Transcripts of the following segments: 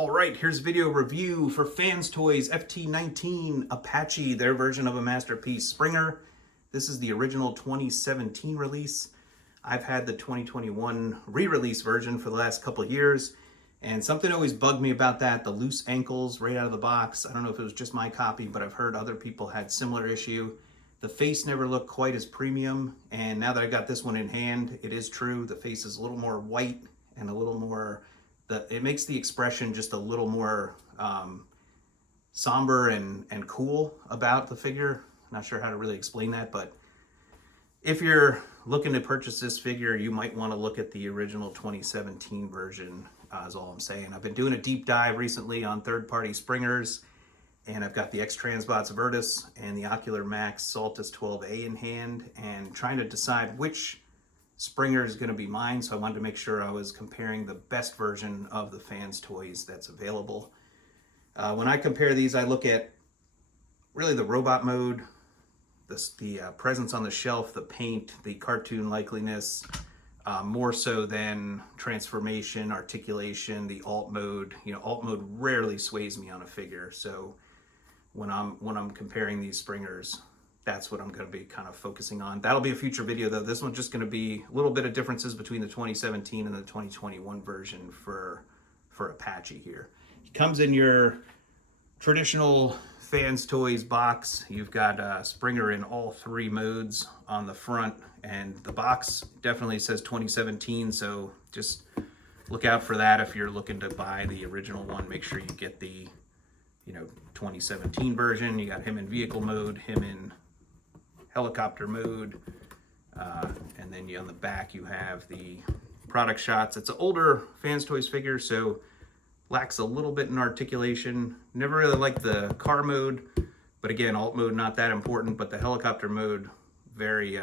All right, here's a video review for Fans Toys FT-19 Apache, their version of a Masterpiece Springer. This is the original 2017 release. I've had the 2021 re-release version for the last couple of years, and something always bugged me about that, the loose ankles right out of the box. I don't know if it was just my copy, but I've heard other people had similar issue. The face never looked quite as premium, and now that I got this one in hand, it is true. The face is a little more white and a little more, it makes the expression just a little more somber and cool about the figure. Not sure how to really explain that, but if you're looking to purchase this figure, you might want to look at the original 2017 version, is all I'm saying. I've been doing a deep dive recently on third-party Springers, and I've got the X-Transbots Virtus and the Ocular Max Saltus 12A in hand, and trying to decide which Springer is going to be mine, so I wanted to make sure I was comparing the best version of the Fans Toys that's available. When I compare these, I look at really the robot mode, the presence on the shelf, the paint, the cartoon likeliness, more so than transformation, articulation, the alt mode. You know, alt mode rarely sways me on a figure, so when I'm comparing these Springers, that's what I'm going to be kind of focusing on. That'll be a future video though. This one's just going to be a little bit of differences between the 2017 and the 2021 version for Apache here. It comes in your traditional Fans Toys box. You've got a Springer in all three modes on the front, and the box definitely says 2017, so just look out for that. If you're looking to buy the original one, make sure you get the 2017 version. You got him in vehicle mode, him in helicopter mode, and then on the back you have the product shots. It's an older Fans Toys figure, so lacks a little bit in articulation. Never really liked the car mode, but again, alt mode not that important, but the helicopter mode very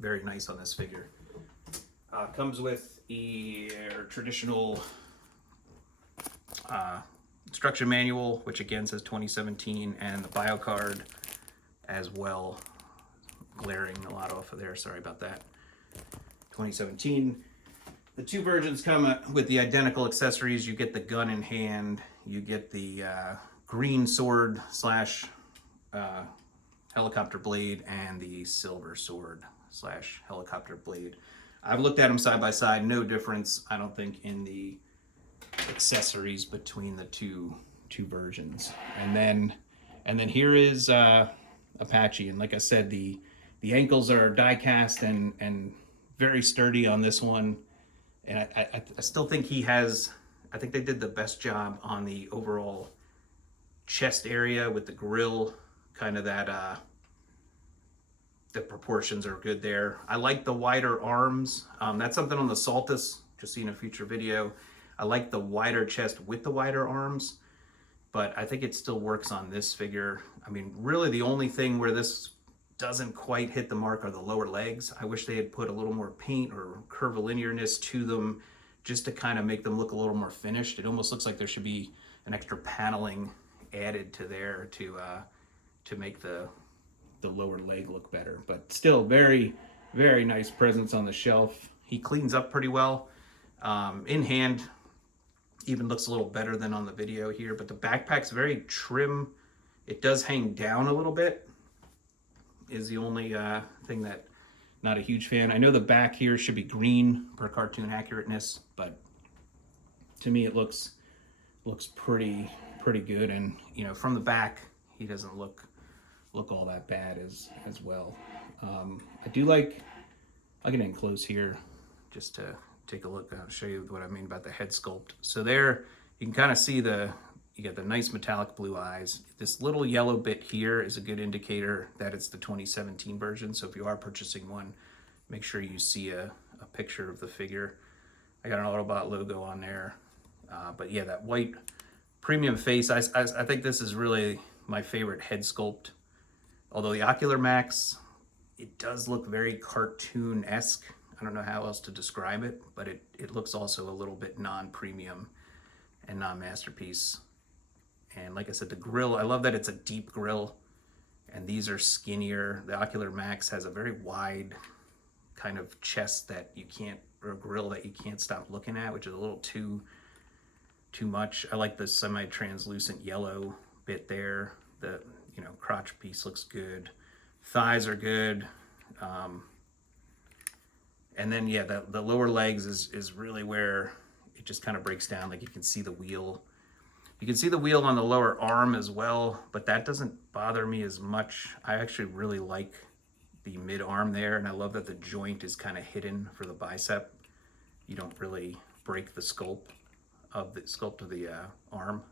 nice on this figure. Comes with your traditional instruction manual, which again says 2017, and the bio card as well. Glaring a lot off of there, sorry about that. 2017. The two versions come with the identical accessories. You get the gun in hand, you get the green sword slash helicopter blade, and the silver sword slash helicopter blade. I've looked at them side by side, no difference, I don't think, in the accessories between the two versions. And then here is Apache, and like I said, the ankles are die cast and very sturdy on this one, and I still think I think they did the best job on the overall chest area with the grill, kind of that the proportions are good there. I like the wider arms. That's something on the Saltus, just seen a future video. I like the wider chest with the wider arms, but I think it still works on this figure. I mean, really the only thing where this doesn't quite hit the mark are the lower legs. I wish they had put a little more paint or curvilinearness to them just to kind of make them look a little more finished. It almost looks like there should be an extra paneling added to there to make the lower leg look better. But still very, very nice presence on the shelf. He cleans up pretty well. In hand, even looks a little better than on the video here, but the backpack's very trim. It does hang down a little bit, is the only thing that not a huge fan. I know the back here should be green for cartoon accurateness, but to me it looks pretty good. And from the back he doesn't look all that bad as well. I do like, I'll get in close here just to take a look. I'll show you what I mean about the head sculpt. So there you can kind of see you get the nice metallic blue eyes. This little yellow bit here is a good indicator that it's the 2017 version. So if you are purchasing one, make sure you see a picture of the figure. I got an Autobot logo on there. But yeah, that white premium face, I think this is really my favorite head sculpt. Although the Ocular Max, it does look very cartoon-esque. I don't know how else to describe it, but it looks also a little bit non-premium and non-masterpiece. And like I said, the grill, I love that it's a deep grill, and these are skinnier. The Ocular Max has a very wide kind of chest that you can't, or grill that you can't stop looking at, which is a little too too much. I like the semi-translucent yellow bit there. The, you know, crotch piece looks good. Thighs are good. And then, yeah, the lower legs is really where it just kind of breaks down. Like you can see the wheel. You can see the wheel on the lower arm as well, but that doesn't bother me as much. I actually really like the mid-arm there, and I love that the joint is kind of hidden for the bicep. You don't really break the sculpt of the arm.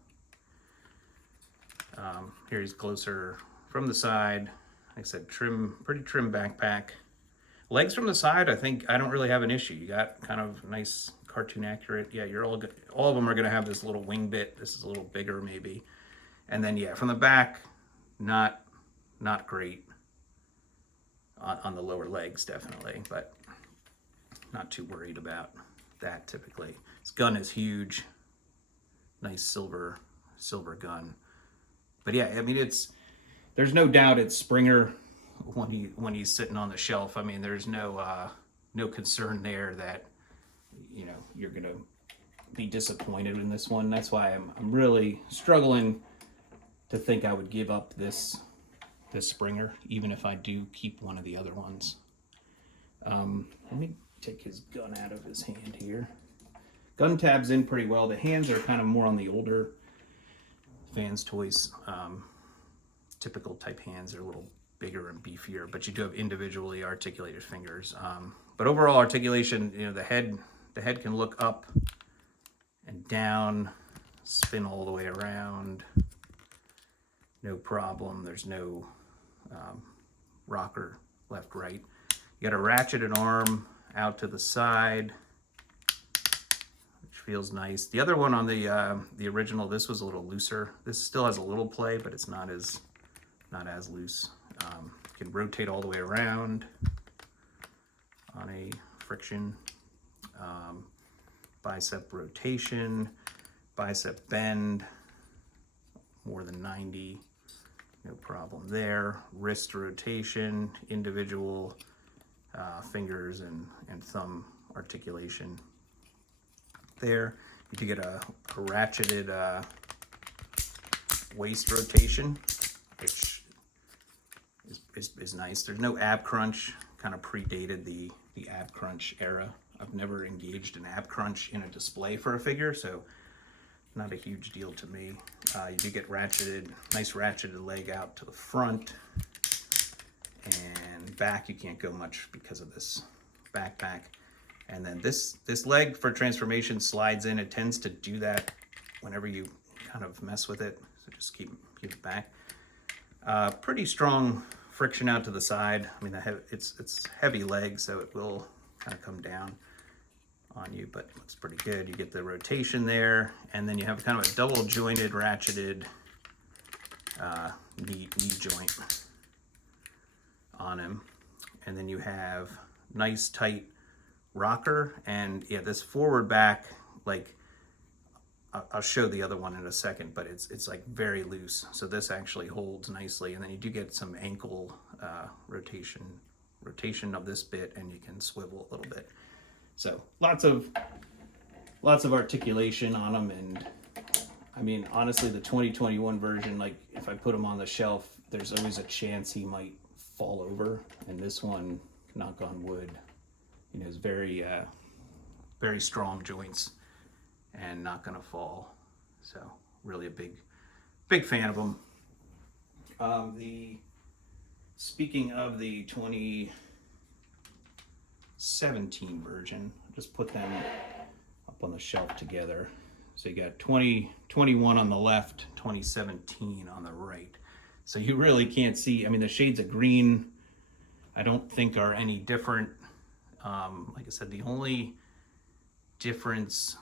Here he's closer from the side. Like I said, pretty trim backpack. Legs from the side, I think I don't really have an issue. You got kind of nice cartoon accurate. Yeah, you're all good. All of them are going to have this little wing bit. This is a little bigger maybe. And then yeah, from the back, not great on the lower legs definitely, but not too worried about that typically. This gun is huge. Nice silver gun. But yeah, I mean there's no doubt it's Springer when he's sitting on the shelf. I mean, there's no concern there that, you know, you're gonna be disappointed in this one. That's why I'm really struggling to think I would give up this Springer, even if I do keep one of the other ones. Let me take his gun out of his hand here. Gun tabs in pretty well. The hands are kind of more on the older Vans Toys typical type hands. They're a little bigger and beefier, but you do have individually articulated fingers. But overall articulation, you know, the head can look up and down, spin all the way around, no problem. There's no rocker left, right. You got a ratcheted arm out to the side, which feels nice. The other one on the original, this was a little looser. This still has a little play, but it's not as loose. You can rotate all the way around on a friction. Bicep rotation, bicep bend, more than 90, no problem there. Wrist rotation, individual fingers and thumb articulation there. You do get a ratcheted waist rotation, which is nice. There's no ab crunch, kind of predated the ab crunch era. I've never engaged an ab crunch in a display for a figure, so not a huge deal to me. You do get nice ratcheted leg out to the front, and back you can't go much because of this backpack. And then this leg for transformation slides in. It tends to do that whenever you kind of mess with it, so just keep it back. Pretty strong friction out to the side. I mean, it's heavy leg, so it will kind of come down on you, but looks pretty good. You get the rotation there, and then you have kind of a double jointed, ratcheted knee joint on him. And then you have nice tight rocker, and yeah, this forward back, like I'll show the other one in a second, but it's like very loose. So this actually holds nicely, and then you do get some ankle rotation of this bit, and you can swivel a little bit. So lots of articulation on them. And I mean, honestly, the 2021 version, like if I put him on the shelf, there's always a chance he might fall over. And this one, knock on wood, you know, is very strong joints and not gonna fall. So really a big fan of them. Speaking of the 2017 version, just put them up on the shelf together. So you got 2021 on the left, 2017 on the right. So you really can't see. I mean, the shades of green, I don't think are any different. Like I said, the only difference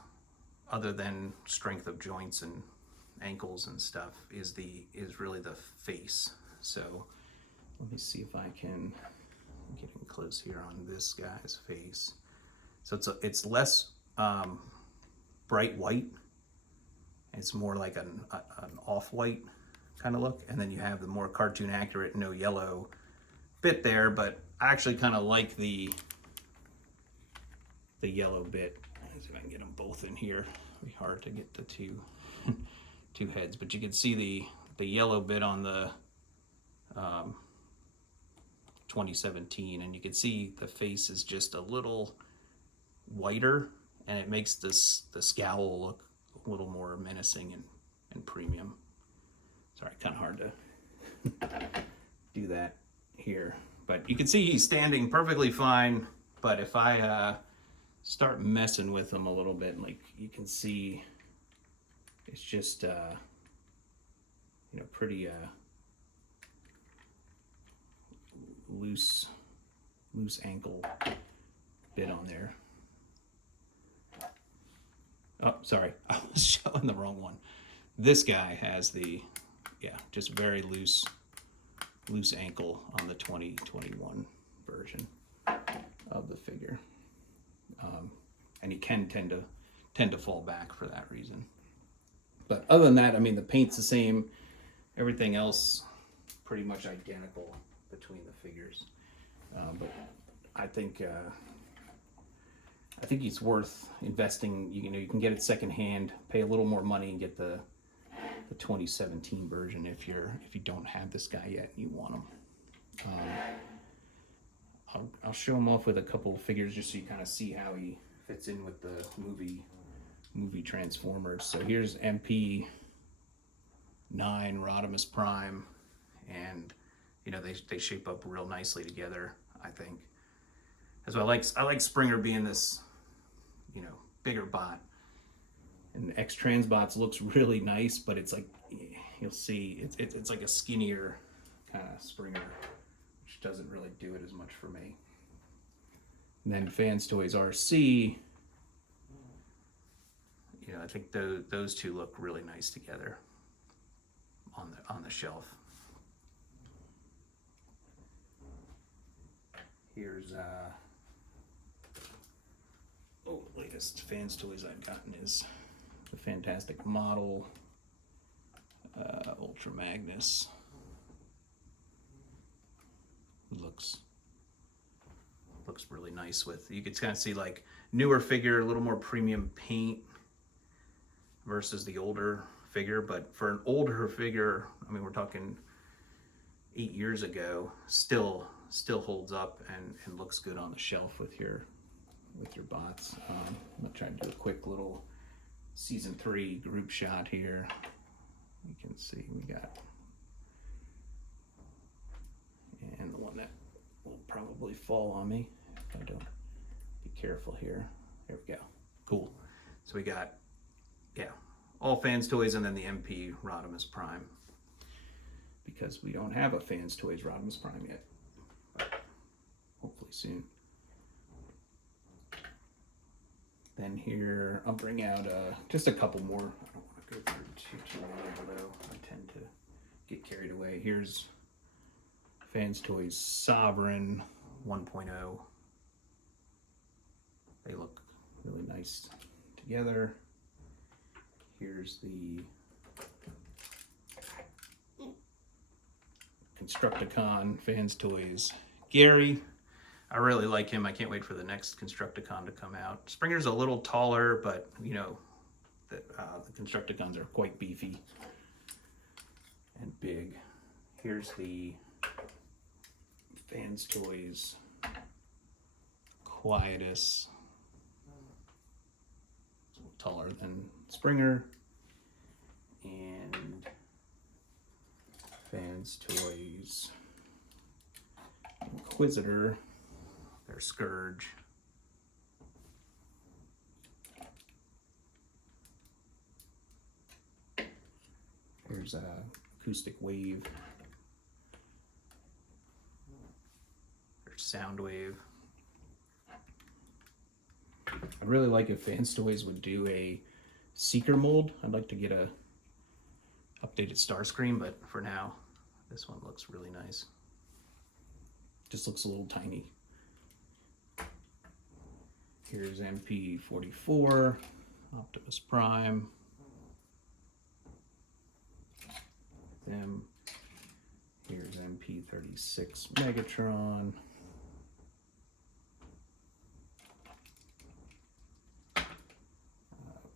other than strength of joints and ankles and stuff is really the face. So let me see if I can get in close here on this guy's face. So it's less bright white. It's more like an off-white kind of look, and then you have the more cartoon accurate, no yellow bit there. But I actually kind of like the yellow bit. Let's see if I can get them both in here Pretty hard to get the two two heads, but you can see the yellow bit on the 2017, and you can see the face is just a little whiter, and it makes the scowl look a little more menacing and premium. Sorry, kind of hard to do that here, but you can see he's standing perfectly fine. But if I start messing with him a little bit, like you can see, it's just you know, pretty loose ankle bit on there. Oh, sorry, I was showing the wrong one. This guy has the, yeah, just very loose ankle on the 2021 version of the figure, and he can tend to fall back for that reason. But other than that, I mean, the paint's the same, everything else pretty much identical between the figures. But I think it's worth investing. You know, you can get it secondhand, pay a little more money, and get the 2017 version if you don't have this guy yet and you want him. I'll show him off with a couple of figures just so you kind of see how he fits in with the movie Transformers. So here's MP9 Rodimus Prime, and you know, they shape up real nicely together, I think. As well, I like Springer being this, you know, bigger bot. And X Transbots looks really nice, but it's like, you'll see, it's like a skinnier kind of Springer, which doesn't really do it as much for me. And then Fans Toys RC, you know, I think those two look really nice together on the shelf. Here's latest Fans Toys I've gotten is the Fantastic Model Ultra Magnus. Looks really nice. With, you can kind of see like newer figure, a little more premium paint versus the older figure. But for an older figure, I mean, we're talking 8 years ago, still holds up and looks good on the shelf with your bots. I'm gonna try to do a quick little season 3 group shot here. You can see we got, and the one that will probably fall on me if I don't be careful here. There we go. Cool. So we got, yeah, all Fans Toys and then the MP Rodimus Prime, because we don't have a Fans Toys Rodimus Prime yet, but hopefully soon. Then here, I'll bring out just a couple more. I don't want to go through too many, although I tend to get carried away. Here's Fans Toys Sovereign 1.0. They look really nice together. Here's the Constructicon Fans Toys Gary. I really like him. I can't wait for the next Constructicon to come out. Springer's a little taller, but you know, the Constructicons are quite beefy and big. Here's the Fans Toys Quietus. It's a little taller than Springer. And Fans Toys Inquisitor. Their Scourge. Here's a Acoustic Wave. There's Soundwave. I'd really like if Fans Toys would do a Seeker mold. I'd like to get a updated Starscream, but for now, this one looks really nice. Just looks a little tiny. Here's MP44, Optimus Prime. Them. Here's MP36 Megatron.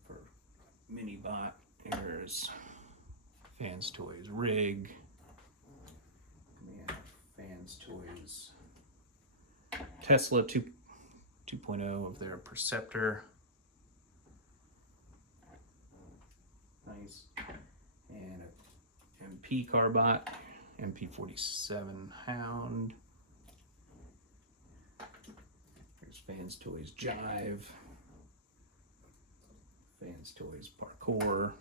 For mini bot. Here's Fans Toys rig. We have Fans Toys Tesla 2.0 of their Perceptor. Nice. And a MP Carbot, MP47 Hound. There's Fans Toys Jive. Fans Toys Parkour.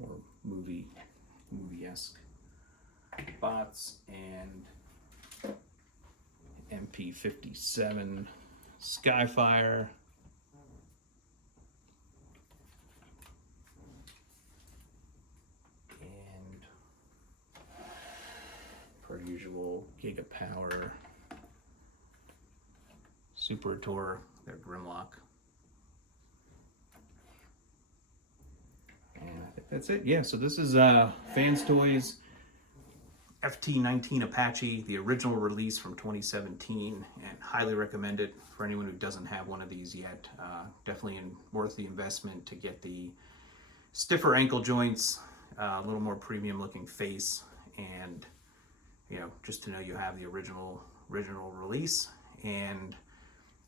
More movie-esque bots, and MP57 Skyfire. And per usual, Gigapower Superator, their Grimlock. And I think that's it. Yeah, so this is Fans Toys FT-19 Apache, the original release from 2017, and highly recommend it for anyone who doesn't have one of these yet. Definitely worth the investment to get the stiffer ankle joints, a little more premium looking face, and just to know you have the original release. And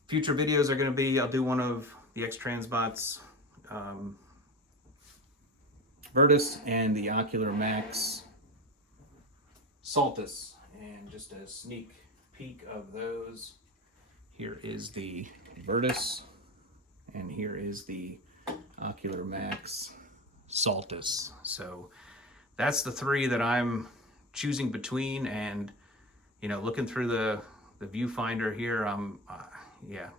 future videos are going to be, I'll do one of the X-Transbots Virtus and the Ocular Max Saltus, and just a sneak peek of those. Here is the Virtus, and here is the Ocular Max Saltus. So that's the three that I'm choosing between, and looking through the viewfinder here, I'm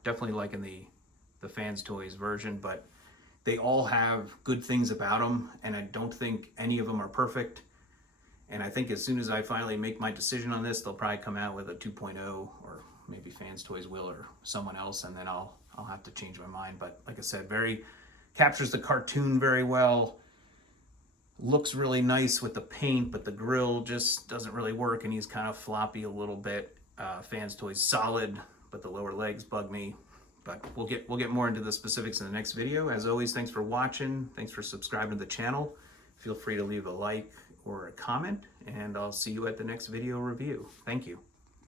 definitely liking the Fans Toys version, but they all have good things about them, and I don't think any of them are perfect. And I think as soon as I finally make my decision on this, they'll probably come out with a 2.0, or maybe Fans Toys will, or someone else, and then I'll have to change my mind. But like I said, captures the cartoon very well. Looks really nice with the paint, but the grill just doesn't really work, and he's kind of floppy a little bit. Fans Toys solid, but the lower legs bug me. But we'll get more into the specifics in the next video. As always, thanks for watching. Thanks for subscribing to the channel. Feel free to leave a like or a comment, and I'll see you at the next video review. Thank you.